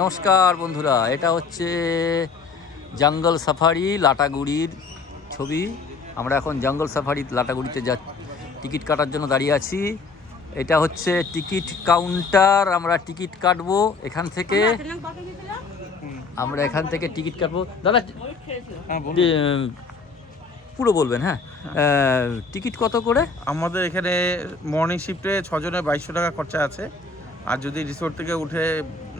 নমস্কার বন্ধুরা, এটা হচ্ছে জঙ্গল সাফারি লাটাগুড়ির ছবি। আমরা এখন জঙ্গল সাফারি লাটাগুড়িতে টিকিট কাটার জন্য দাঁড়িয়ে আছি। এটা হচ্ছে টিকিট কাউন্টার। আমরা টিকিট কাটবো এখান থেকে। টিকিট কাটবো। দাদা পুরো বলবেন? হ্যাঁ, টিকিট কত করে? আমাদের এখানে মর্নিং শিফটে 6 জনের 2200 টাকা খরচা আছে। আর যদি রিসোর্ট থেকে উঠে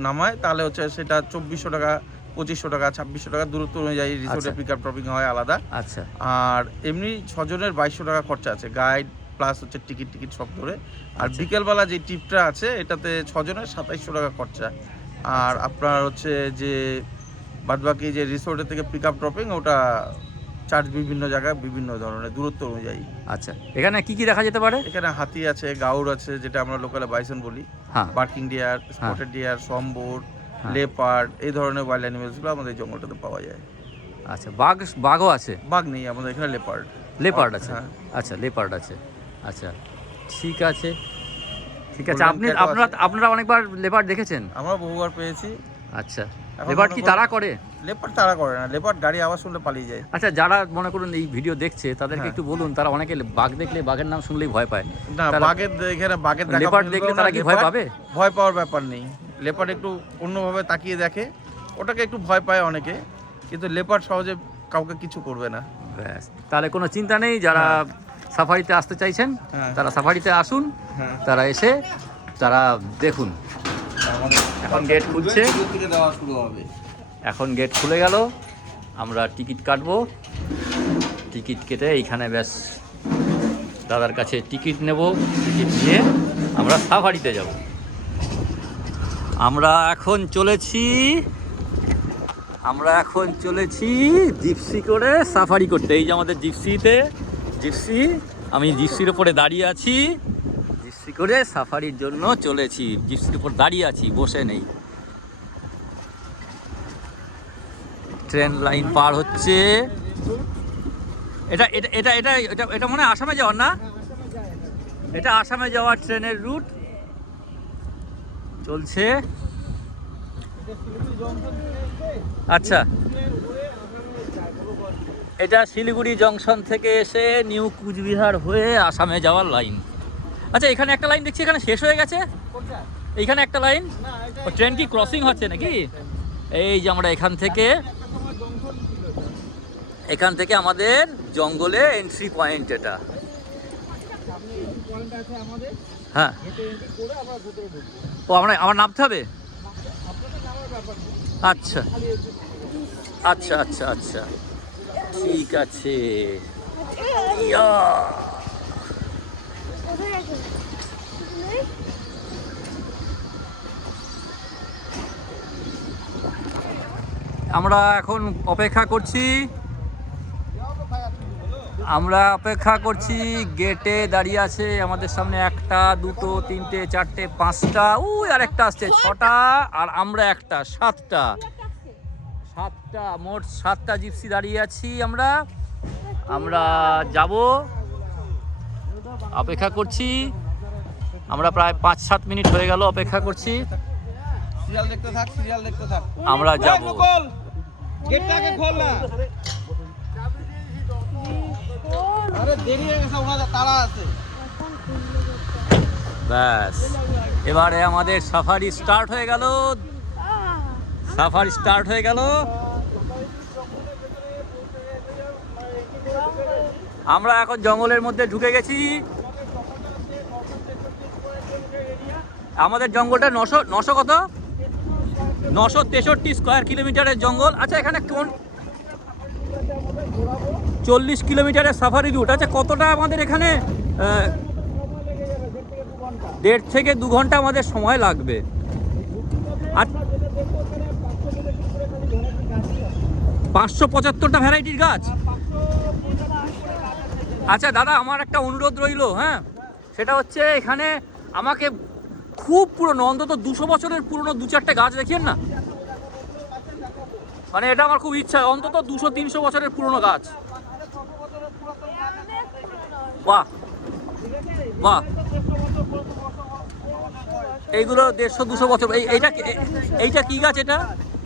নামায় তাহলে হচ্ছে সেটা 2400 টাকা, 2500 টাকা, 2600 টাকা, দূরত্ব অনুযায়ী রিসোর্টে পিক আপ ড্রপিং হয় আলাদা। আচ্ছা। আর এমনি 6 জনের 2200 টাকা খরচা আছে, গাইড প্লাস হচ্ছে টিকিট সব ধরে। আর বিকেলবেলা যে ট্রিপটা আছে এটাতে 6 জনের 2700 টাকা খরচা। আর আপনার হচ্ছে যে বাদবাকি যে রিসোর্টের থেকে পিক আপ ড্রপিং ওটা চার্জ বিভিন্ন জায়গায় বিভিন্ন ধরনের দূরত্ব অনুযায়ী। আচ্ছা, এখানে কি কি দেখা যেতে পারে? এখানে হাতি আছে, গাউর আছে, যেটা আমরা লোকালে বাইসন বলি, বার্কিং ডিয়ার, স্পটেড ডিয়ার, সম্বর, লেপার্ড, এই ধরনের ওয়াইল্ড অ্যানিমেলসগুলো আমাদের এই জঙ্গলটাতে পাওয়া যায়। আচ্ছা, বাঘও আছে? বাঘ নেই আমাদের এখানে, লেপার্ড আছে। আচ্ছা, লেপার্ড আছে। আচ্ছা, ঠিক আছে। আপনারা অনেকবার লেপার্ড দেখেছেন? আমরা বহুবার পেয়েছি। আচ্ছা, লেপার্ড কি তারা করে? লেপার্ড তারা করে না, লেপার্ড গাড়ি আওয়াজ শুনলে পালিয়ে যায়। আচ্ছা, যারা মনে করুন এই ভিডিও দেখছে তাদেরকে একটু বলুন, তারা অনেকে বাঘ দেখলে বাঘের নাম শুনলেই ভয় পায়। না, বাঘের লেপার্ড দেখলে তারা কি ভয় পাবে? ভয় পাওয়ার ব্যাপার নেই। লেপার্ড একটু অন্যভাবে তাকিয়ে দেখে, ওটাকে একটু ভয় পায় অনেকে, কিন্তু লেপার্ড সহজে কাউকে কিছু করবে না। ব্যাস, তাহলে কোনো চিন্তা নেই। যারা সাফারিতে আসতে চাইছেন তারা সাফারিতে আসুন, তারা এসে তারা দেখুন। এখন গেট খুলছে, এখন গেট খুলে গেল। আমরা টিকিট কাটবো। টিকিট কেটে এইখানে ব্যাস দাদার কাছে টিকিট নেব। টিকিট নিয়ে আমরা সাফারিতে যাব। আমরা এখন চলেছি জিপসি করে সাফারি করতে। এই যে আমাদের জিপসি, আমি জিপসির ওপরে দাঁড়িয়ে আছি। জিপসি করে সাফারির জন্য চলেছি। জিপসির উপর দাঁড়িয়ে আছি, বসে নেই। ট্রেন লাইন পার হচ্ছে। এটা এটা এটা এটা এটা এটা মনে হয় আসামে যাওয়ার, না? এটা আসামে যাওয়ার ট্রেনের রুট চলছে। আচ্ছা, এটা শিলিগুড়ি জংশন থেকে এসে নিউ কুচবিহার হয়ে আসামে যাওয়ার লাইন। আচ্ছা, এখানে একটা লাইন দেখছি, এখানে শেষ হয়ে গেছে। এইখানে একটা লাইন, ট্রেন কি ক্রসিং হচ্ছে নাকি? এই যে আমরা এখান থেকে আমাদের জঙ্গলে এন্ট্রি পয়েন্ট এটা। হ্যাঁ, ও আমার নামতে হবে? আচ্ছা আচ্ছা আচ্ছা আচ্ছা, ঠিক আছে। আমরা এখন অপেক্ষা করছি। গেটে দাঁড়িয়ে আছে আমাদের সামনে 1টা 2টো 3টে 4টে 5টা, আর একটা আসছে 6টা, আর আমরা একটা 7টা। মোট 7টা জিপসি দাঁড়িয়ে আছি। আমরা যাব, অপেক্ষা করছি। আমরা প্রায় 5-7 মিনিট হয়ে গেল অপেক্ষা করছি। সিরিয়াল দেখতে থাক। আমরা যাব। গেটটাকে খোল না। আরে দেরি হয়ে গেছে, ওখানে তালা আছে। ব্যাস, এবারে আমাদের সাফারি স্টার্ট হয়ে গেল। আমরা এখন জঙ্গলের মধ্যে ঢুকে গেছি। আমাদের জঙ্গলটা 900 কত 963 স্কোয়ার কিলোমিটারের জঙ্গল। আচ্ছা, এখানে 40 কিলোমিটারের সাফারি রুট। আচ্ছা, কতটা আমাদের এখানে? 1.5 থেকে 2 ঘন্টা আমাদের সময় লাগবে। আর 575টা ভ্যারাইটির গাছ। আচ্ছা দাদা, আমার একটা অনুরোধ রইল। হ্যাঁ, সেটা হচ্ছে এখানে আমাকে খুব পুরনো, অন্তত 200 বছরের পুরনো 2-4টে গাছ দেখিয়েন না। মানে এটা আমার খুব ইচ্ছা, অন্তত 200-300 বছরের পুরনো গাছ। বাহ বাহ, এইগুলো 150-200 বছর। এইটা কি গাছ?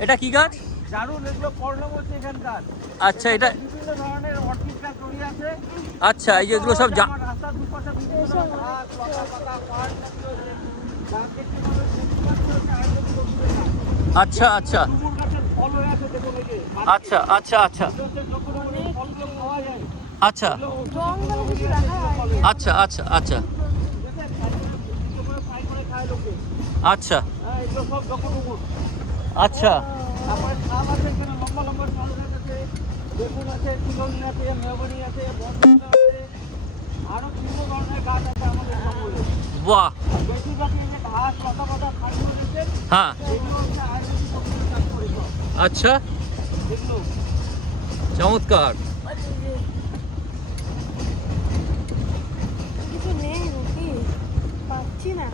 এটা কি গাছ? জারুল, এগুলো কর্ণম হচ্ছে এখানকার। আচ্ছা, এটা বিভিন্ন ধরনের অর্কিড গাছ জড়িয়ে আছে। আচ্ছা, এই যে এগুলো সব আমার রাস্তার দুপাশে বিভিন্ন ধরনের ঘাস, লতা পাতা, পাহাড় জাতীয় যে গাছ দেখতে পাবেন, সেগুলো হচ্ছে আয়ুর্বেদিক ওষুধের গাছ। আচ্ছা আচ্ছা ডুমুর গাছের ফল হয়ে আছে, দেখুন এই যে। আচ্ছা আচ্ছা আচ্ছা এগুলো হচ্ছে যখন আমাদের ফলগুলো খাওয়া যায়, আচ্ছা জঙ্গলে কিছু রাখা হয়। আচ্ছা আচ্ছা আচ্ছা ফ্রাই করে খায় লোকে। আচ্ছা হ্যাঁ, এগুলো সব যখন ডুমুর। আচ্ছা তারপরে শাল আছে, এখানে লম্বা লম্বা শাল গাছ আছে, বেগুন আছে, চিলনি আছে, মেহগনি আছে, বটগাছ আছে, আরো বিভিন্ন ধরনের গাছ আছে আমাদের জঙ্গলে। বাহ, আর বেশিরভাগই এই যে ঘাস, লতা পাতা, খাদ্য দেখছেন, হ্যাঁ এগুলো হচ্ছে আয়ুর্বেদিক ওষুধের কাজ করে সব। আচ্ছা, এগুলো চমৎকার। কিছু নেই নাকি? পাচ্ছি না।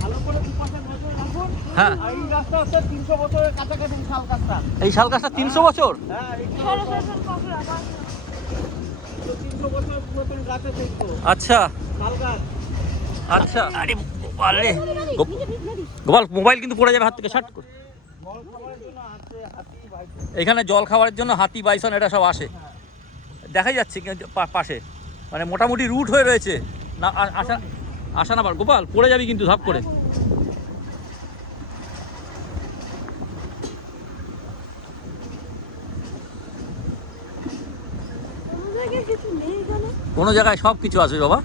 ভালো করে দুপাশে নজর রাখুন। হ্যাঁ, আর এই গাছটা হচ্ছে 300 বছরের কাছাকাছি শাল গাছটা। এই শাল গাছটা 300 বছর? হ্যাঁ, এগুলো চলো, সব চলো, কফি আবার। 300 বছর পুরাতন গাছ আছে এগুলো, আচ্ছা শাল গাছ। আচ্ছা। আরে গোপাল রে, গোপাল মোবাইল কিন্তু পড়ে যাবে হাত থেকে, শাট করে। জল খাবারের জন্য আছে হাতি, বাইক। এখানে জল খাওয়ার জন্য হাতি, বাইসন এটা সব আসে, দেখাই যাচ্ছে কিন্তু পাশে, মানে মোটামুটি রুট হয়ে রয়েছে। না আসা আসা না, গোপাল পড়ে যাবি কিন্তু ধাপ করে। কোনো জায়গায় কিছু নেই এখানে। কোনো জায়গায় সব কিছু আছে বাবা,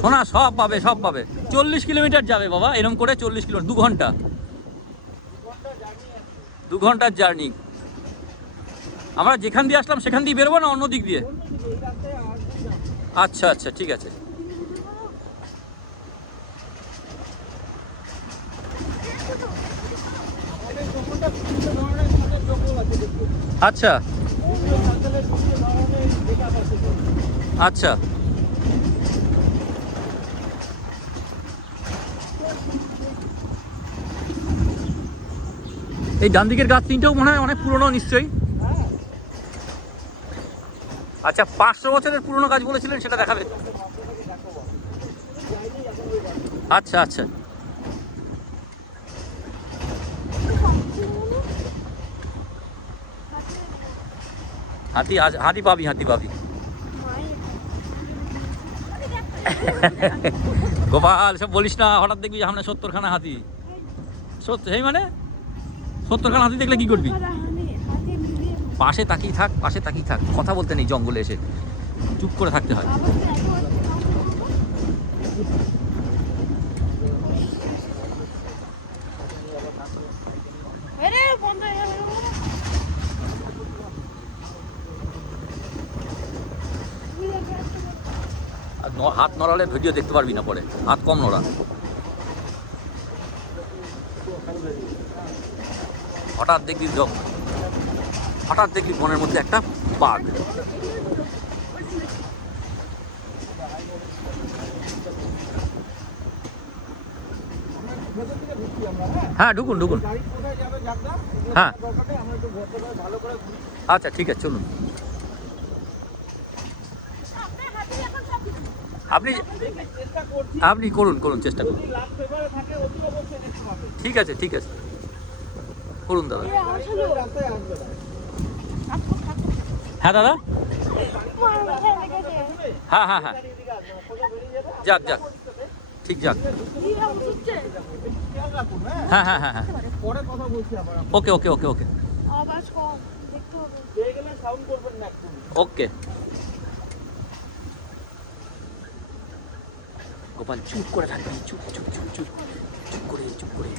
শোনা, সব পাবে সব পাবে। 40 কিলোমিটার যাবে বাবা, এরকম করে 40 কিলোমিটার, 2 ঘন্টা, 2 ঘন্টার জার্নি। আমরা যেখান দিয়ে আসলাম সেখান দিয়ে বেরোবো না অন্য দিক দিয়ে? আচ্ছা আচ্ছা, ঠিক আছে। আচ্ছা আচ্ছা, এই ডান দিকের গাছ 3টাও মনে হয় অনেক পুরনো নিশ্চয়ই। আচ্ছা, 500 বছরের পুরনো গাছ বলেছিলেন, সেটা দেখাবে? আচ্ছা আচ্ছা, হাতি হাতি পাবি, হাতি পাবি। গোপাল সব বলিস না, হঠাৎ দেখবি সামনে 70খানা হাতি। সেই মানে 70খানা হাতি দেখলে কি করবি? পাশে তাকিয়ে থাক, পাশে তাকিয়ে থাক, কথা বলতে নেই জঙ্গলে এসে, চুপ করে থাকতে হয়। আর হাত নড়ালে ভিডিও দেখতে পারবি না পরে, হাত কম নড়া। হঠাৎ দেখবি বনের মধ্যে একটা বাঘ। হ্যাঁ, ঢুকুন ঢুকুন। হ্যাঁ আচ্ছা, ঠিক আছে, চলুন। আপনি করুন চেষ্টা করুন। ঠিক আছে ঠিক আছে, করুন দাদা। হ্যাঁ দাদা, হ্যাঁ হ্যাঁ হ্যাঁ, যাক যাক, ঠিক যাক। হ্যাঁ হ্যাঁ হ্যাঁ হ্যাঁ, পরে কথা বলছি আবার। ওকে ওকে ওকে ওকে আওয়াজ কম দেখতে হবে। পেয়ে গেলে সাউন্ড করবেন না একদম। ওকে। গোপাল চুপ করে থাকবি, চুপ চুপ চুপ চুপ চুপ করে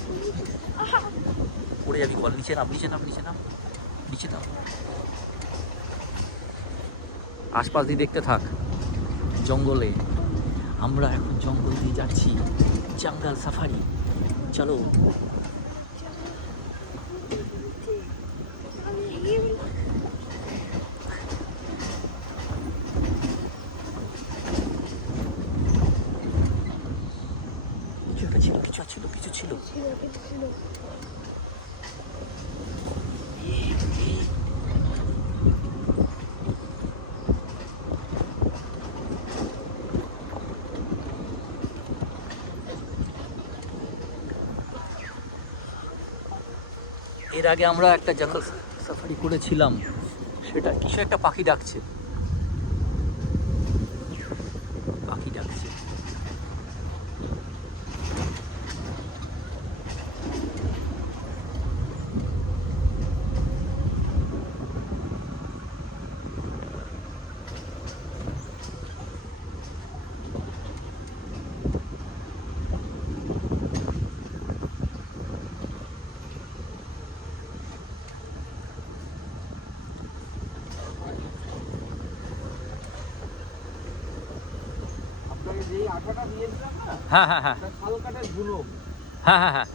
পড়ে যাবি গোপাল, নিচে নাম, নিচে নাম, নিচে নাম, নিচে নাম। আশপাশ দিয়ে দেখতে থাক জঙ্গলে। আমরা এখন জঙ্গল দিয়ে যাচ্ছি, জঙ্গল সাফারি। চলো। কিছু ছিল। এর আগে আমরা একটা জঙ্গল সাফারি করেছিলাম, সেটা কিছু একটা পাখি ডাকছে, পাখি ডাকছে। আপনাকে যেই আঠাটা দিয়েছিলাম না, হ্যাঁ হ্যাঁ হ্যাঁ শালকাঠের ধুলো, হ্যাঁ হ্যাঁ হ্যাঁ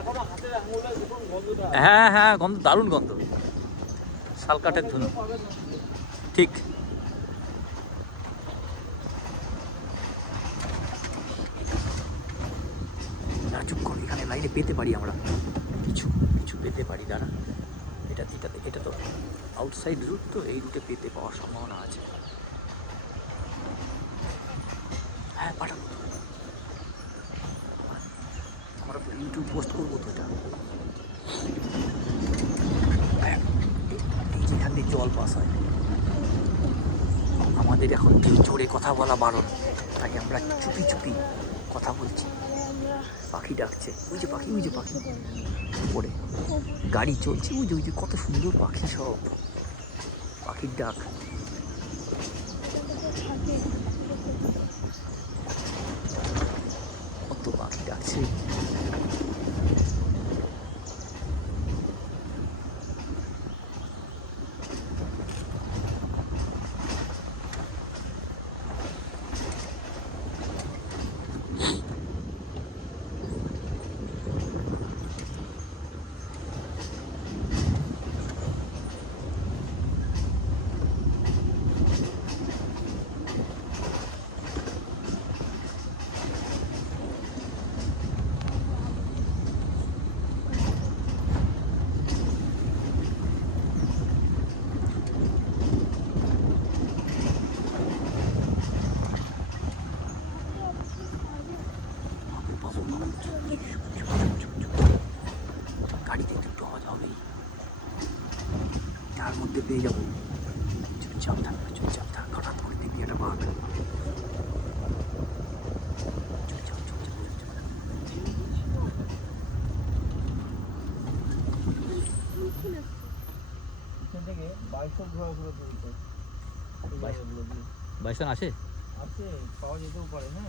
এখনো হাতের আঙুলে দেখুন গন্ধটা। হ্যাঁ হ্যাঁ, গন্ধ দারুণ গন্ধ, শালকাঠের ধুনো, ঠিক। দাঁড়া চুপ কর, এখানে লাইনে পেতে পারি আমরা, কিছু কিছু পেতে পারি, দাঁড়া। এটা তো আউটসাইড রুট, তো এই রুটে পেতে পাওয়ার সম্ভাবনা আছে। হ্যাঁ পাঠাবো তো, আমরা তো ইউটিউব পোস্ট করবো তো এটা। হ্যাঁ, এই যে এখান দিয়ে জল পাস হয়, আমাদের এখন জোরে কথা বলা বারণ, তাই আমরা চুপি চুপি কথা বলছি। পাখি ডাকছে, ওই যে পাখি, ওই যে পাখি উপরে গাড়ি চলছে, ওই যে ওই যে কত সুন্দর পাখি, সব পাখির ডাক। কত পাখি ডাকছে। গাড়িতে একটু আওয়াজ হবেই, তার মধ্যে পেয়ে যাবো। চুপচাপ থাক, চুপচাপ থাক, হঠাৎ করে দেখবি একটা বাঘ। চুপচাপ চুপচাপ চুপচাপ। এখান থেকে বাইশন ঘোরাঘুরো চলছে। বাইসন আছে, আছে, পাওয়া যেতেও পারে। হ্যাঁ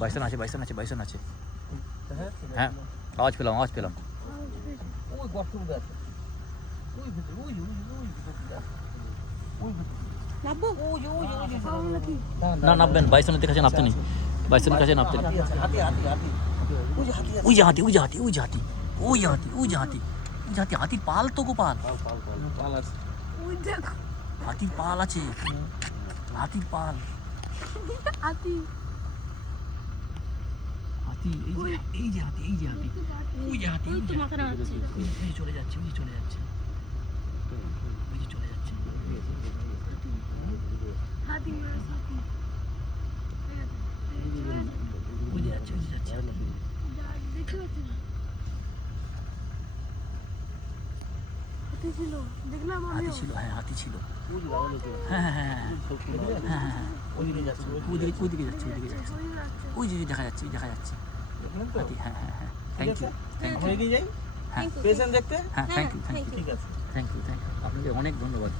বাইসন আছে, বাইসন আছে, বাইসন আছে। হ্যাঁ হ্যাঁ আওয়াজ পেলাম, আওয়াজ পেলাম। ওই গর্তের মধ্যে আছে, ওই ভিতরে, ওই যে, ওই যে, ওই ভিতরে আছে, ওই ভিতরে। নামবো? ওই যে, ওই যে, ওই যে, পাবো নাকি? না নামবেন, বাইসনের কাছে নামতে নেই, বাইসনের কাছে নামতে নেই। হাতি আছে, হাতি, হাতি, হাতি। ওই যে হাতি আছে। ওই যে হাতি, ওই যে হাতি, ওই যে হাতি, ওই যে হাতি, ওই যে হাতি, ওই যে হাতি, হাতির পাল তো গোপাল, পাল আছে। ওই দেখো হাতির পাল আছে, হাতির পাল, হাতি। হাতি, এই যে হাতি, এই যে হাতি, ওই যে হাতি, ওই তো মাথা নাড়াচ্ছে। ওই যে চলে যাচ্ছে, ওই যে চলে যাচ্ছে, ওই যে চলে যাচ্ছে। হাতি মাছ, হাতি। ওই যে যাচ্ছে, ওই যে যাচ্ছে। দেখতে পাচ্ছি না। হাতি ছিল, দেখলাম হাতি আমিও। ছিল, হ্যাঁ হাতি ছিল। ওই যে দাঁড়ালো তো। হ্যাঁ হ্যাঁ হ্যাঁ হ্যাঁ হ্যাঁ হ্যাঁ হ্যাঁ, ওইদিকে যাচ্ছে, ওইদিকে, ওইদিকে যাচ্ছে, ওইদিকে যাচ্ছে, ওই যাচ্ছে। ওই যে দেখা যাচ্ছে, ওই দেখা যাচ্ছে দেখলেন তো? হাতি। হ্যাঁ হ্যাঁ হ্যাঁ, ঠিক থ্যাংক আছে, ইউ, থ্যাংক আমরা ইউ, এগিয়ে যাই। হ্যাঁ পেয়েছেন দেখতে? হ্যাঁ, থ্যাংক ইউ, থ্যাংক ইউ, ঠিক আছে, থ্যাংক ইউ, থ্যাংক ইউ, আপনাকে অনেক ধন্যবাদ।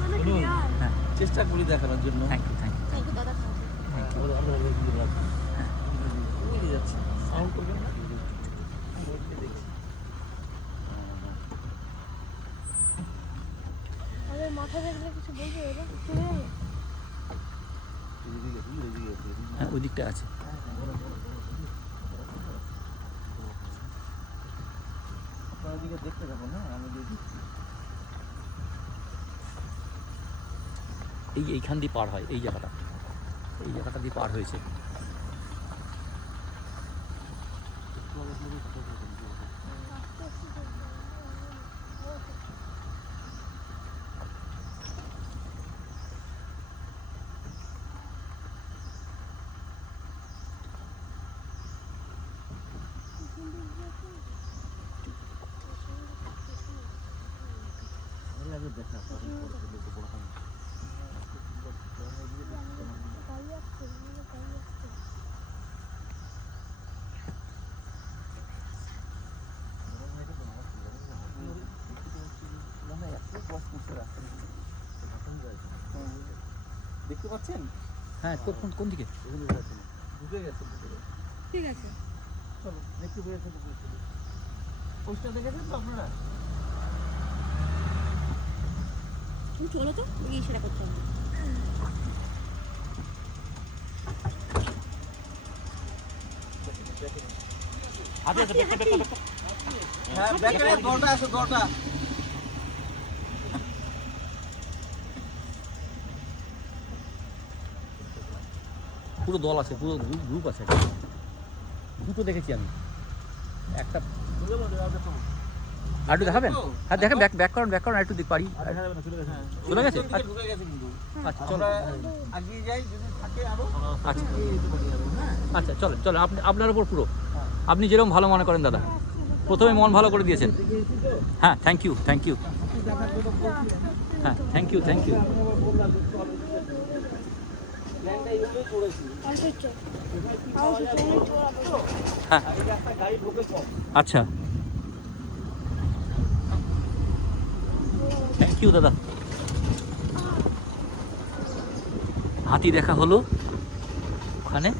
মানে শুনুন, ক্লিয়ার। হ্যাঁ চেষ্টা করি দেখানোর জন্য। Thank you, thank you, thank you দাদা, থ্যাংক ইউ। Thank you. হ্যাঁ, ওই যে যাচ্ছে, সাউন্ড করবেন না? ওইদিকে দেখছি। আমাদের মাথা দেখলে কিছু বলবে এবার? চলে যাবে? হ্যাঁ ওই দিকটা আছে। আপনারা ওইদিকে দেখতে থাকুন। হ্যাঁ, আমি দিয়ে দিচ্ছি। এইখান দিয়ে পার হয়, এই জায়গাটা, এই জায়গাটা দিয়ে পার হয়েছে। আস্তে আস্তে চলবে। গাড়ি আসছে, গাড়ি আসছে। দেখতে পাচ্ছেন? হ্যাঁ, কোন দিকে? ঢুকে গেছে। ঠিক আছে। চলো দেখতে পেয়েছেন পোস্টটা দেখেছেন তো আপনারা? তুমি চলো তো গিয়ে সেটা করতে হবে। হ্যাঁ, ব্যাকে গড়টা আছে, গড়টা। পুরো দল আছে, পুরো গ্রুপ আছে। দুটো দেখেছি আমি, একটা আর একটু দেখাবেন? হ্যাঁ দেখেন, ব্যাক করেন একটু পারি। চলে গেছে? ঢুকে গেছে কিন্তু। আচ্ছা চলো, আগিয়ে যাই যদি থাকে আরো। আচ্ছা আচ্ছা চলো আপনার উপর পুরো, আপনি যেরকম ভালো মনে করেন দাদা, প্রথমে মন ভালো করে দিয়েছেন। হ্যাঁ থ্যাংক ইউ হ্যাঁ থ্যাংক ইউ হ্যাঁ আচ্ছা থ্যাংক ইউ দাদা। হাতি দেখা হলো ওখানে।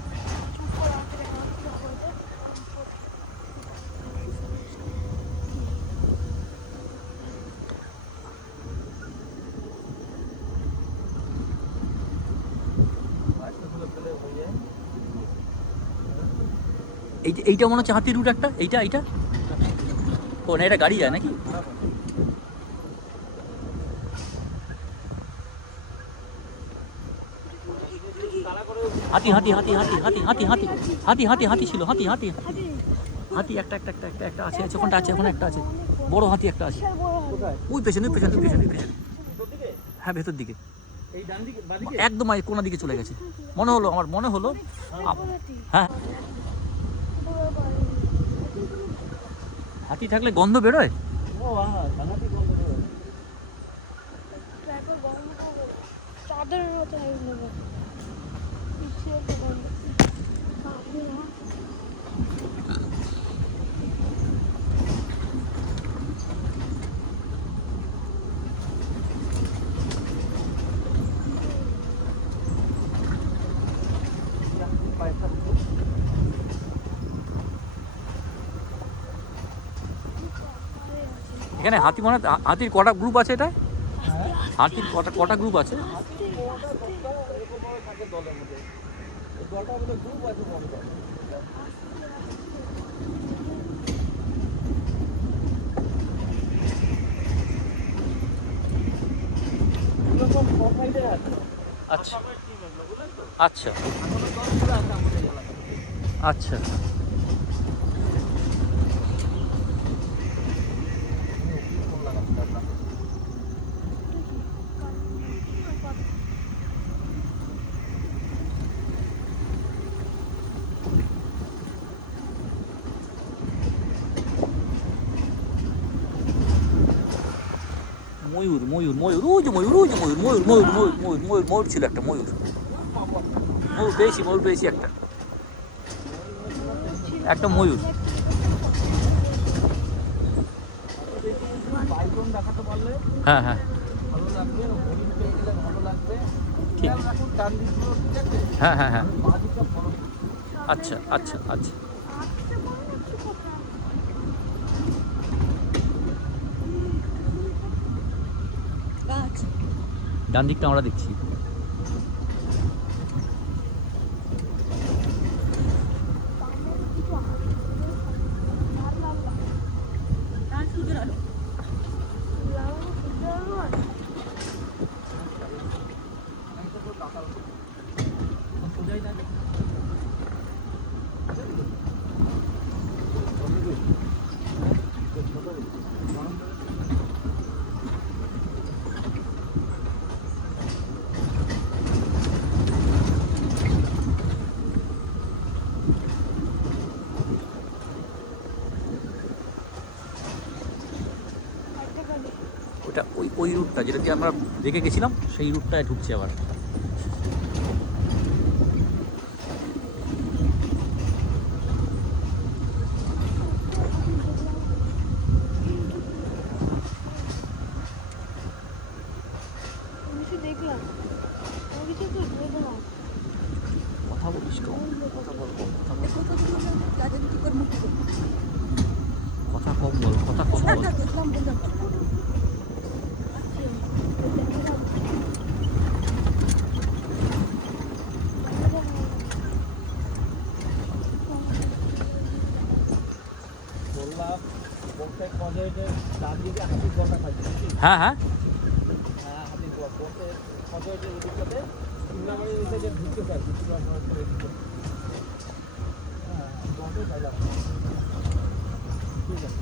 এইটা মনে হচ্ছে হাতির রুট একটা, এইটা ও না, এটা গাড়ি যায় নাকি? হাতি ছিল, হাতি একটা আছে, ওখানটা আছে, ওখানে একটা আছে, বড় হাতি একটা আছে। ওই পেছনে। হ্যাঁ ভেতর দিকে, এই ডান দিকে বাদিকে একদম কোনা দিকে চলে গেছে আমার মনে হলো। হ্যাঁ হাতি থাকলে গন্ধ বেরোয়। ও ডানাতি বন্ধ করে চাদরের মতো হয়ে নেবে পিছিয়ে এখানে হাতি মানে হাতির কটা গ্রুপ আছে? এটা হাতির কটা গ্রুপ আছে? থাকে দলের মধ্যে। এই দলটার মধ্যে গ্রুপ আছে বড় দল। এরকম প্রোফাইলে আছে। আচ্ছা বুঝলেন তো? আচ্ছা এখনো দলগুলো আছে আমাদের এলাকায়। আচ্ছা ময়ূর ওই যে ময়ূর ছিল একটা, ময়ূর পেয়েছি একটা ময়ূর। বাইকন দেখাতে পারলে হ্যাঁ ভালো লাগবে, হরিণ পেয়ে গেলে ভালো লাগবে। ঠিক। খেয়াল রাখুন ডান দিকগুলো, ঠিক আছে? হ্যাঁ বাঁ দিকটা ফলো করুন। আচ্ছা গাছ ডান দিকটা আমরা দেখছি। গাছ সুন্দর আলো। ওটা ওই রুটটা যেটা দিয়ে আমরা দেখে গেছিলাম সেই রুটটায় ঢুকছে আবার। কিছু দেখলাম, আমি কিছু তো দেখলাম। কথা বলিস কম, কথা বল কম, কথা বল, কথা কম বল, কথা কম বল। দেখলাম বললাম বললাম প্রত্যেক পর্যায়ে ডান দিকে হাতির গলা থাকবে। হ্যাঁ হ্যাঁ, হ্যাঁ হাতির গলা প্রত্যেক পর্যায়ে এদিকটাতে সিমলাবাড়ি এসে যে ঢুকতে চাই কিছু আপনার করে দিতে। হ্যাঁ বলতে চাইলাম ঠিক আছে।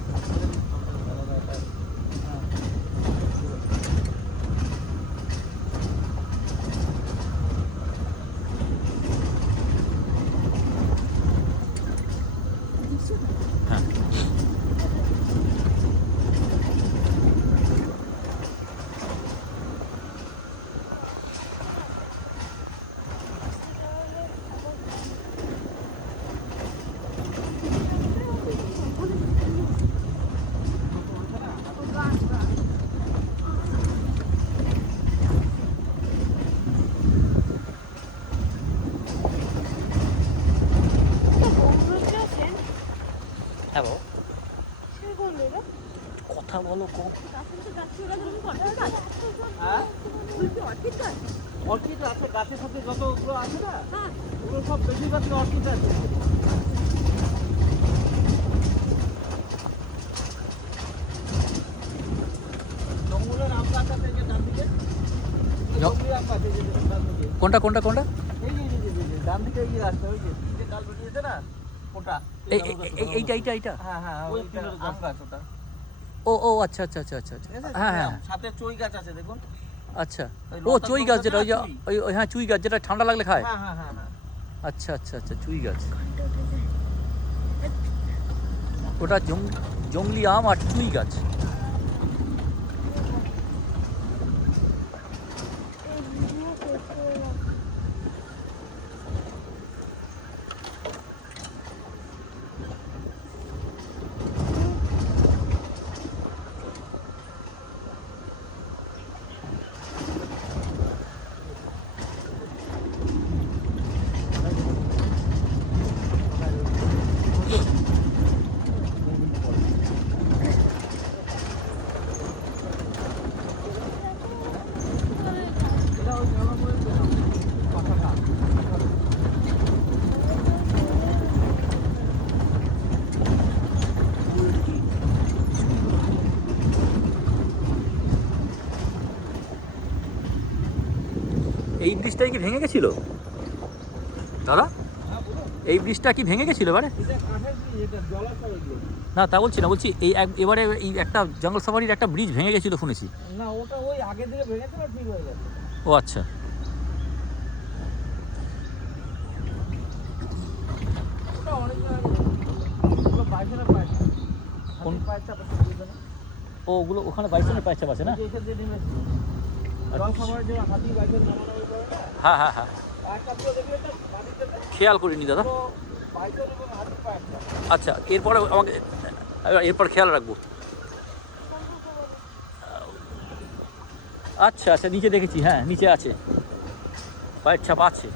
হ্যাঁ হ্যাঁ। হ্যাঁ বাবা, সে করলো রে। কথা বলো কম। হ্যাঁ অর্কিড আছে গাছের সাথে যতগুলো আছে না ওগুলো সব বেশিরভাগ অর্কিড আছে। জঙ্গলের আম গাছ আছে যে ডান দিকে, জঙ্গলি আম গাছ এই যে ডান দিকে, কোনটা কোনটা কোনটা? এই যে ডান দিকে এই রাস্তা ওই যে তিনটে ডাল বেরিয়েছে না ওটা। এইটা। হ্যাঁ হ্যাঁ ওইটা আম গাছ ওটা। ও আচ্ছা আচ্ছা আচ্ছা আচ্ছা আচ্ছা। ঠিক আছে? হ্যাঁ হ্যাঁ সাথে চই গাছ আছে দেখুন। আচ্ছা। ওই ও লতা চুই লতা গাছ যেটা, ওই যে না, চুই। ওই হ্যাঁ চুই গাছ যেটা ঠান্ডা লাগলে খায়। হ্যাঁ হ্যাঁ হ্যাঁ হ্যাঁ আচ্ছা আচ্ছা আচ্ছা, চুই গাছ। ওটা জংলি আম আর চুই গাছ। এই ভিডিও করতে এলাম। এই ব্রিজটাই কি ভেঙে গেছিল দাদা? এই ব্রিজটা কি ভেঙে গেছিল এবারে? এটা কাঠের কি এটা জলাশয় এগুলো। না তা বলছি না, বলছি এই এবারে এই একটা জঙ্গল সাফারির একটা ব্রিজ ভেঙে গেছিল শুনেছি। না ওটা ওই আগে দিকে ভেঙেছিল ঠিক হয়ে গেছে। ও আচ্ছা। ওটা অনেক দিন আগে ওগুলো বাইকের পাইছে। কোন পাইছে আপনি বুঝবেন না? ও ওগুলো ওখানে বাইসনের পাইছে আছে না? এই যে এখান দিয়ে নেমেছে। জল খাবার যে হাতি বাইকের নামানো ওই করে না? হ্যাঁ হ্যাঁ হ্যাঁ, একটা তো দেখলে এটা বাড়িতে খেয়াল করিনি দাদা। তো বাইকের এবং হাতি পাইছে। আচ্ছা, এরপরে আমাকে এরপর খেয়াল রাখবো। আচ্ছা আচ্ছা, নিচে দেখেছি, হ্যাঁ নিচে আছে, পায়ের ছাপ আছে।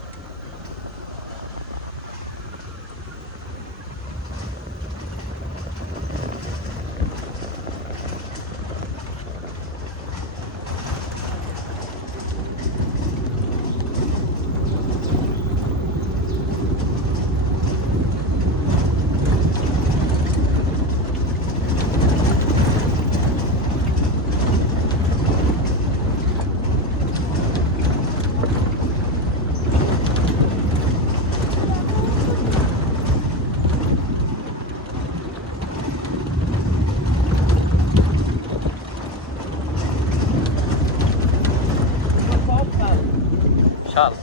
শাল,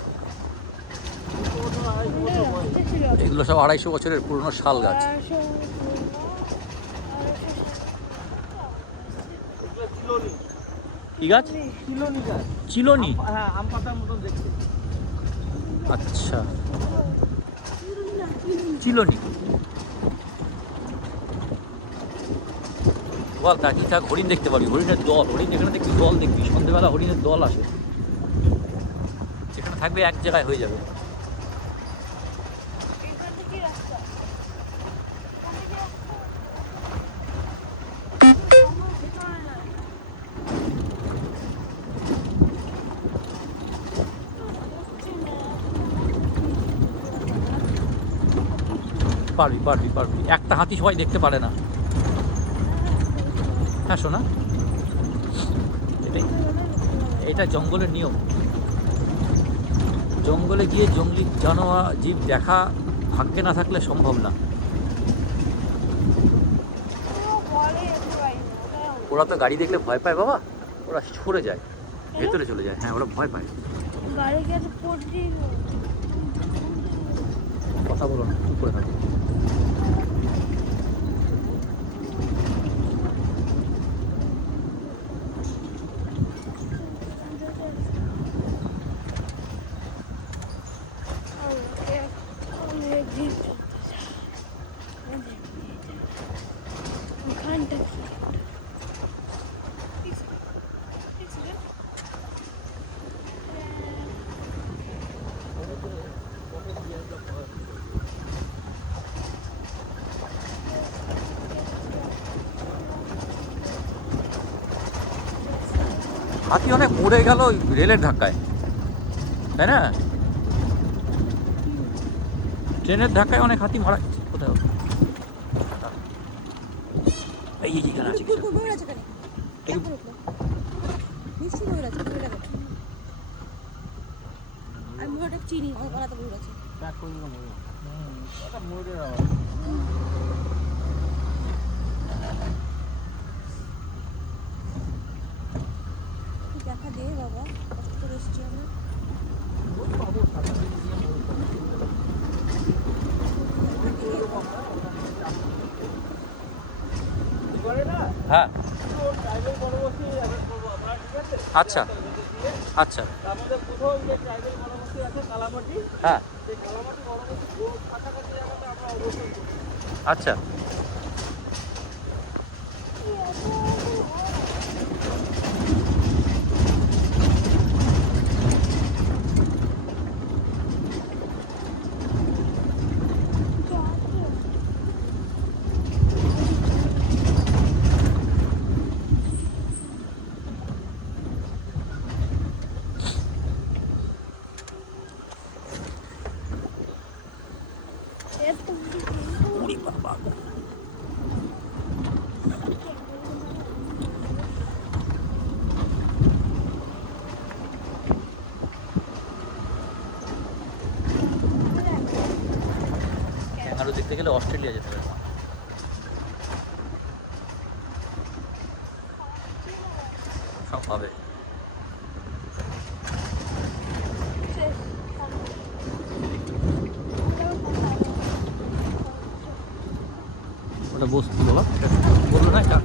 এগুলো সব 250 বছরের পুরনো শাল গাছ। এগুলো চিলনি। কি গাছ? চিলনি গাছ। চিলনি? হ্যাঁ, আম পাতার মতন দেখতে। আচ্ছা, চিলনি। বল তাকিয়ে থাক, হরিণ দেখতে পারবি, হরিণের দল। হরিণ এখানে দেখবি, দল দেখবি, সন্ধ্যেবেলা হরিণের দল আসে। যেখানে থাকবে এক জায়গায় হয়ে যাবে। এখান থেকে রাস্তা। এখান থেকে রাস্তা। আমার ভেতরে না। পারবি পারবি পারবি, একটা হাতি সবাই দেখতে পারে না। হ্যাঁ শোনা, এটাই, এটা জঙ্গলের নিয়ম। জঙ্গলে গিয়ে জঙ্গলি জানোয়ার জীব দেখা ভাগ্যে না থাকলে সম্ভব না। ও ঘরে যেতে পারি না, ওটাই আমার। ওরা তো গাড়ি দেখলে ভয় পায় বাবা, ওরা সরে যায়, ভেতরে চলে যায়। হ্যাঁ, ওরা ভয় পায়। গাড়ি গেছে পড়তেই হবে। কথা বলো না, চুপ করে থাকে। আমি জিপ চলতে চাই। ওখানটা কি? হাতি অনেক মরে গেল ওই রেলের ধাক্কায়, তাই না? ট্রেনের ধাক্কায় অনেক হাতি মারা গেছে কোথাও। এই এখানে আছে কিছু। ময়ূর আছে এখানে। একবার উঠলো। নিশ্চয়ই ময়ূর আছে, ময়ূর আছে। আমি ময়ূরটা চিনি, আমার গলাতে ময়ূর আছে। এটা ময়ূরের আওয়াজ। তুই দেখা দে বাবা, কষ্ট করে এসছি আমরা। হ্যাঁ, ট্রাইবেল বনবাসী অ্যারেস্ট করবো আমরা, ঠিক আছে? আচ্ছা আচ্ছা। আমাদের প্রথম যে ট্রাইবেল বনবাসী আছে কালামাটি, হ্যাঁ, সেই কালামাটি বনবাসী কাছাকাছি জায়গাতে আমরা অবস্থান করি। আচ্ছা। ওরে বাবা, ক্যাঙ্গারু দেখতে গেলে অস্ট্রেলিয়া যেতে হবে। সব হবে। ওটা বস্তু বাবা, বললো না এটা।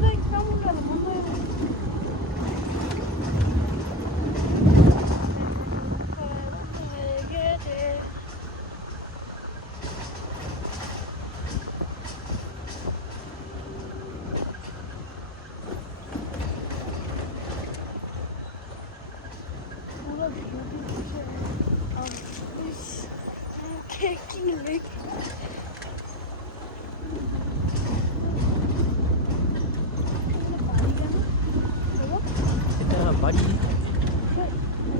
এটা বাড়ি,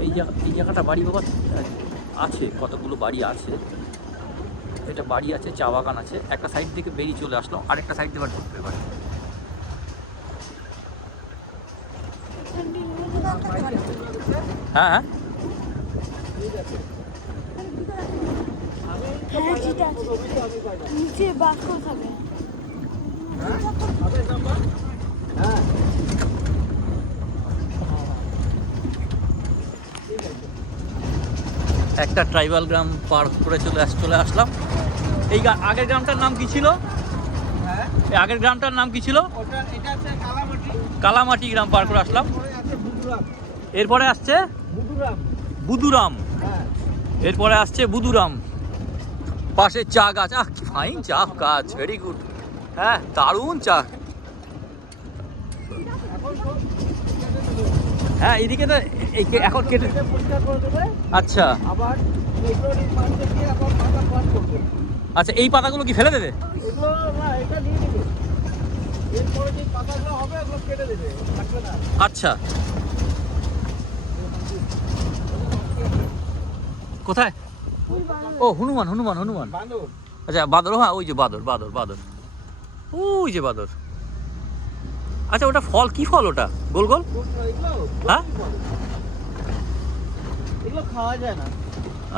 এই জায়গাটা বাড়ি বাবা আছে, কতগুলো বাড়ি আছে। এটা বাড়ি আছে, চা বাগান আছে। একটা সাইড থেকে বেরিয়ে চলে আসলাম, আরেকটা সাইড থেকে ঢুকতে পারে। হ্যাঁ হ্যাঁ, হ্যাঁ ঠিক আছে, নিচে বাক্স থাকে। একটা ট্রাইবাল গ্রাম পার করে চলে আসলাম। এই আগের গ্রামটার নাম কি ছিল? হ্যাঁ, এই আগের গ্রামটার নাম কি ছিল? ওটা এটা আছে কালামাটি। কালামাটি গ্রাম পার করে আসলাম। পরে আছে এরপরে আসছে বুদুরাম, এরপরে আসছে বুদুরাম, পাশে চা গাছ। আহ কি ফাইন চা গাছ, ভেরি গুড। হ্যাঁ দারুণ চা। হ্যাঁ এইদিকে তো এখন কেটে আচ্ছা আচ্ছা, এই পাতাগুলো কি ফেলে দেবে? আচ্ছা কোথায়? ও হনুমান হনুমান হনুমান, আচ্ছা বাদর, হ্যাঁ ওই যে বাদর বাদর বাদর, ওই যে বাদর। আচ্ছা ওটা ফল, কি ফল ওটা গোল গোল? হ্যাঁ এগুলো খাওয়া যায় না,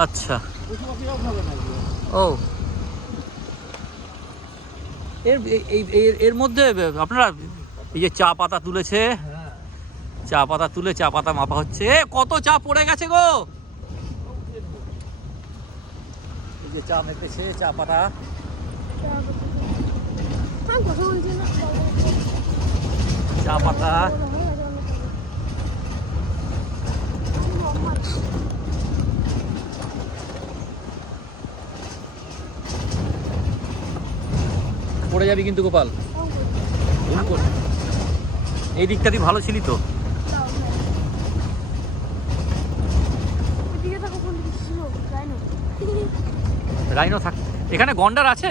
আচ্ছা পশু পাখিরাও খাবে না এগুলো। ও এর মধ্যে আপনারা এই যে চা পাতা তুলেছে, চা পাতা তুলে চা পাতা মাপা হচ্ছে। কত চা পড়ে গেছে গো, এই যে চা মেপেছে চা পাতা। কথা বলছি না চা পাতা পড়ে যাবি কিন্তু গোপাল, ভুল কর। এই দিকটা তুই ভালো ছিলি তো। ওইদিকে থাকো, কোন দিকে ছিল যাই না রাইনো থাক, এখানে গন্ডার আছে?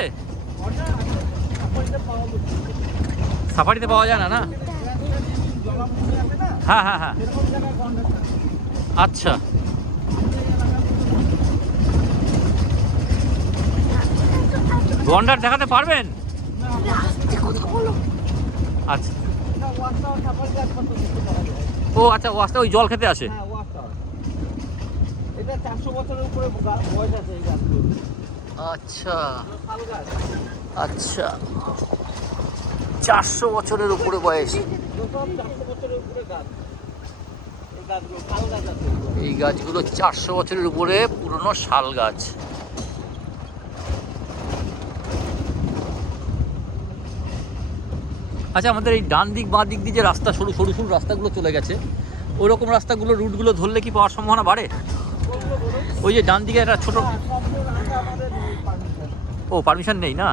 সাফারিতে পাওয়া যায় না না? হ্যাঁ হ্যাঁ হ্যাঁ আচ্ছা গন্ডার দেখাতে পারবেন? আচ্ছা ও আচ্ছা ওয়াসটা ওই জল খেতে আসে। এটা 400 বছরের উপরে বয়স আছে এই গাছগুলো। আচ্ছা আচ্ছা 400 বছরের উপরে বয়স। এই গাছগুলো 400 বছরের উপরে পুরনো শাল গাছ। আচ্ছা আমাদের এই ডান দিক বাঁ দিক দিয়ে যে রাস্তা, সরু সরু সরু রাস্তাগুলো চলে গেছে, ওই রকম রাস্তাগুলো রুটগুলো ধরলে কি পাওয়ার সম্ভাবনা বাড়ে? ওই যে ডান দিকে একটা ছোট, ও পারমিশন নেই না?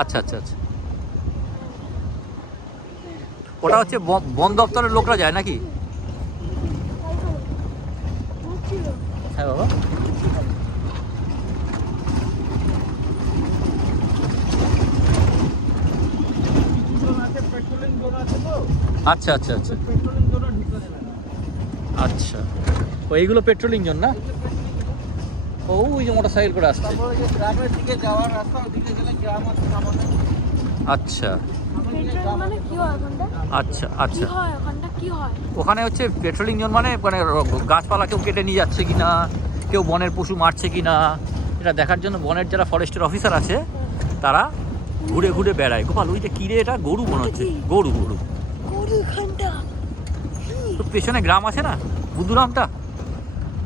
আচ্ছা আচ্ছা আচ্ছা, ওটা হচ্ছে বন দপ্তরের লোকরা যায় নাকি? হ্যাঁ বাবা আচ্ছা আচ্ছা আচ্ছা আচ্ছা, ও এইগুলো পেট্রোলিং জোন না? ও ওই যে মোটর সাইকেল করে আসছে। গ্রামের দিকে যাওয়ার রাস্তা, ওদিকে গেলে গ্রাম আছে সামনে। আচ্ছা মানে কি হয় ওখানটা? আচ্ছা আচ্ছা, কি হয় ওখানটা, কি হয়? ওখানে হচ্ছে পেট্রোলিং জোন মানে মানে গাছপালা কেউ কেটে নিয়ে যাচ্ছে কিনা, কেউ বনের পশু মারছে কিনা, এটা দেখার জন্য বনের যারা ফরেস্টের অফিসার আছে তারা ঘুরে ঘুরে বেড়ায়। গোপাল ওইটা কি রে, এটা গরু মনে হচ্ছে, গরু গরু। গরু ওখানটা তো পেছনে গ্রাম আছে না বুদুরামটা?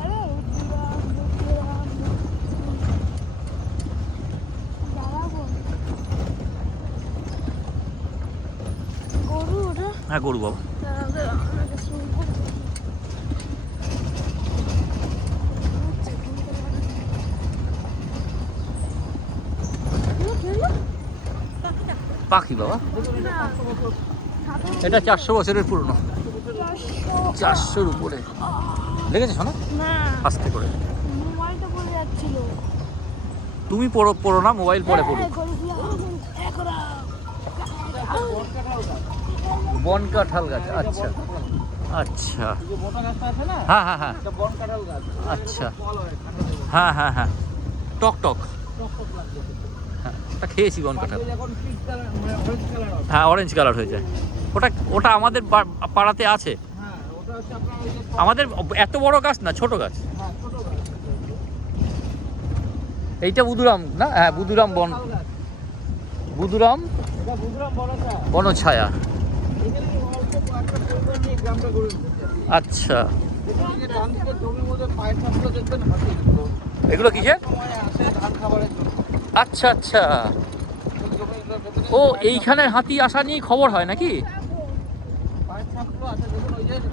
আরে গরু ওটা। হ্যাঁ গরু বাবা। পাখি বাবা, এটা 400 বছরের পুরনো, 400-র উপরে। লেগেছে শোনা না, আস্তে করে, মোবাইলটা পড়ে যাচ্ছিল। তুমি পড়ো না, মোবাইল পরে পড়ো। বন কাঁঠাল গাছ, আচ্ছা আচ্ছা, মোটা রাস্তা আছে না, হ্যাঁ হ্যাঁ হ্যাঁ এটা বন কাঁঠাল গাছ। আচ্ছা হ্যাঁ হ্যাঁ হ্যাঁ টক টক, হ্যাঁ ওটা খেয়েছি বন কাঁঠাল। এখন পিঙ্ক কালার মানে অরেঞ্জ কালার হবে। হ্যাঁ অরেঞ্জ কালার হয়ে যায়, ওটা ওটা আমাদের পাড়াতে আছে। হ্যাঁ ওটা হচ্ছে আপনার ওই যে আমাদের এত বড় গাছ না, ছোট গাছ। হ্যাঁ ছোট গাছ। এইটা বুদুরাম না? হ্যাঁ বুদুরাম বন, বুদুরাম এটা বুঝলাম বড়টা। বনছায়া। এখানে অল্প একটা পরিবার নিয়ে গ্রামটা গড়ে উঠেছে। আচ্ছা এখানে ডান দিকে জমির মধ্যে পায়ের ছাপগুলো দেখবেন হাতিগুলো। এগুলো কিসের? সময় আসে ধান খাবারের জন্য। আচ্ছা আচ্ছা, ওই জমিগুলোর ভেতরে ও এইখানে হাতি আসা নিয়ে খবর হয় নাকি? পায়ের ছাপগুলো আছে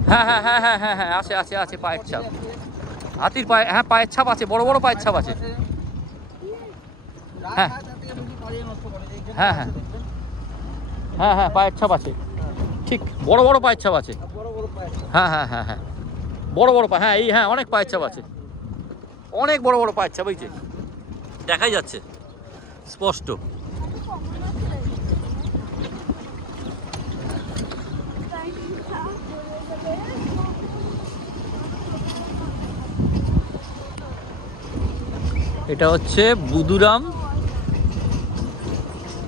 হ্যাঁ হ্যাঁ হ্যাঁ হ্যাঁ হ্যাঁ হ্যাঁ আছে আছে আছে পায়ের ছাপ, হাতির পায়ে, হ্যাঁ পায়ের ছাপ আছে, বড় বড় পায়ের ছাপ আছে। হ্যাঁ হ্যাঁ হ্যাঁ হ্যাঁ হ্যাঁ পায়ের ছাপ আছে, ঠিক বড় বড় পায়ের ছাপ আছে। হ্যাঁ হ্যাঁ হ্যাঁ হ্যাঁ বড় বড় পা, হ্যাঁ এই হ্যাঁ অনেক পায়ের ছাপ আছে, অনেক বড় বড় পায়ের ছাপ, এই যে দেখাই যাচ্ছে স্পষ্ট। এটা হচ্ছে বুদুরাম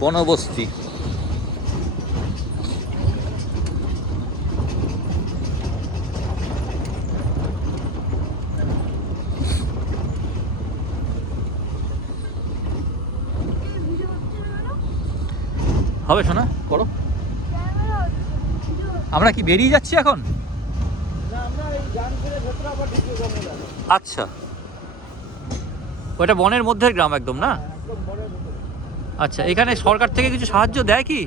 বনবস্তি। হবে শোনা করো। আমরা কি বেরিয়ে যাচ্ছি এখন? আচ্ছা, ওটা বনের মধ্যে গ্রাম একদম না? আচ্ছা, এখানে সরকার থেকে কিছু সাহায্য দেয় কি?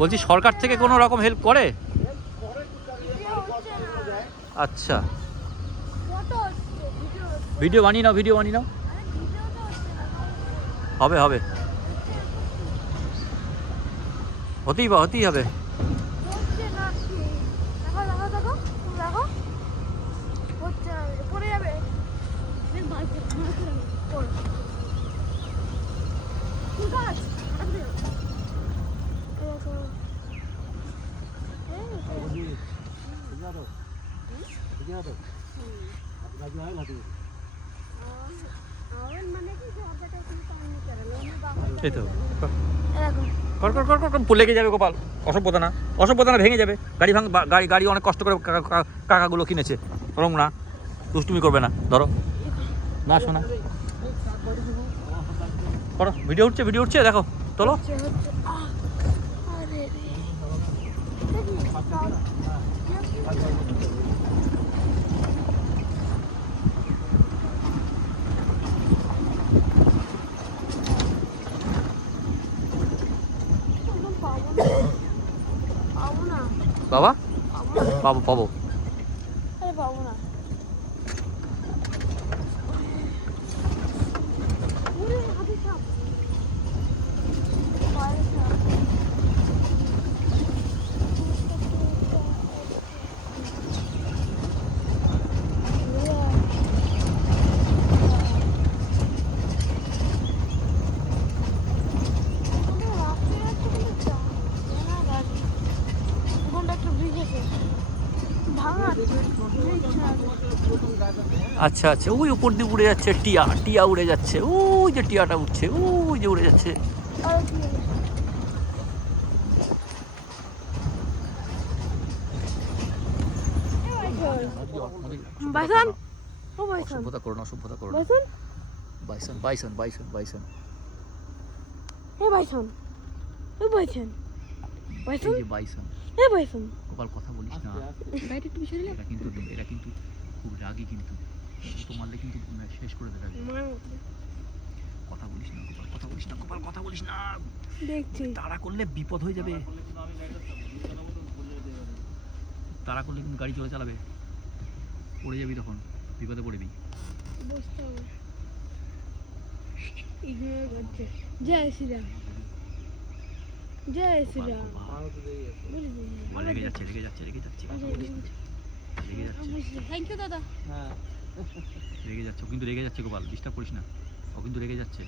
বলছি সরকার থেকে কোনো রকম হেল্প করে? আচ্ছা, ভিডিও বানিয়ে নাও, ভিডিও বানিয়ে নাও, হবে হবে, হতেই হবে। এই তো কর কর কর কর কর, লেগে যাবে গোপাল, অসভ্যতা না, অসভ্যতা না, ভেঙে যাবে গাড়ি, গাড়ি অনেক কষ্ট করে কাকাগুলো কিনেছে, রং না, দুষ্টুমি করবে না, ধরো না শোনা করো, ভিডিও উঠছে দেখো, তোলো। বাবা পাবো আচ্ছা আচ্ছা, ওই উপর দিয়ে উড়ে যাচ্ছে টিয়া উড়ে যাচ্ছে, ওই যে টিয়াটা উঠছে, ওই যে উড়ে যাচ্ছে। অসভ্যতা করো না, অসভ্যতা করো না। Bison bison bison bison bison. Gopal কথা বলিস না, এরা কিন্তু খুব রাগী, কিন্তু তো মারলে কিন্তু শেষ করে দেবে। কথা বলিস না গোপাল, কথা বলিস না গোপাল, কথা বলিস না, দেখছি তাড়া করলে বিপদ হয়ে যাবে, তাড়া করলে কিন্তু গাড়ি চলে চালাবে, পড়ে যাবি, তখন বিপদে পড়বি। জয় শ্রীরাম, জয় শ্রীরাম। রেগে যাচ্ছে রেগে যাচ্ছে রেগে যাচ্ছে রেগে যাচ্ছে, থ্যাংক ইউ দাদা। রেগে যাচ্ছে, ও কিন্তু রেগে যাচ্ছে গোপাল, ডিস্টার্ব করিস না, ও কিন্তু রেগে যাচ্ছে।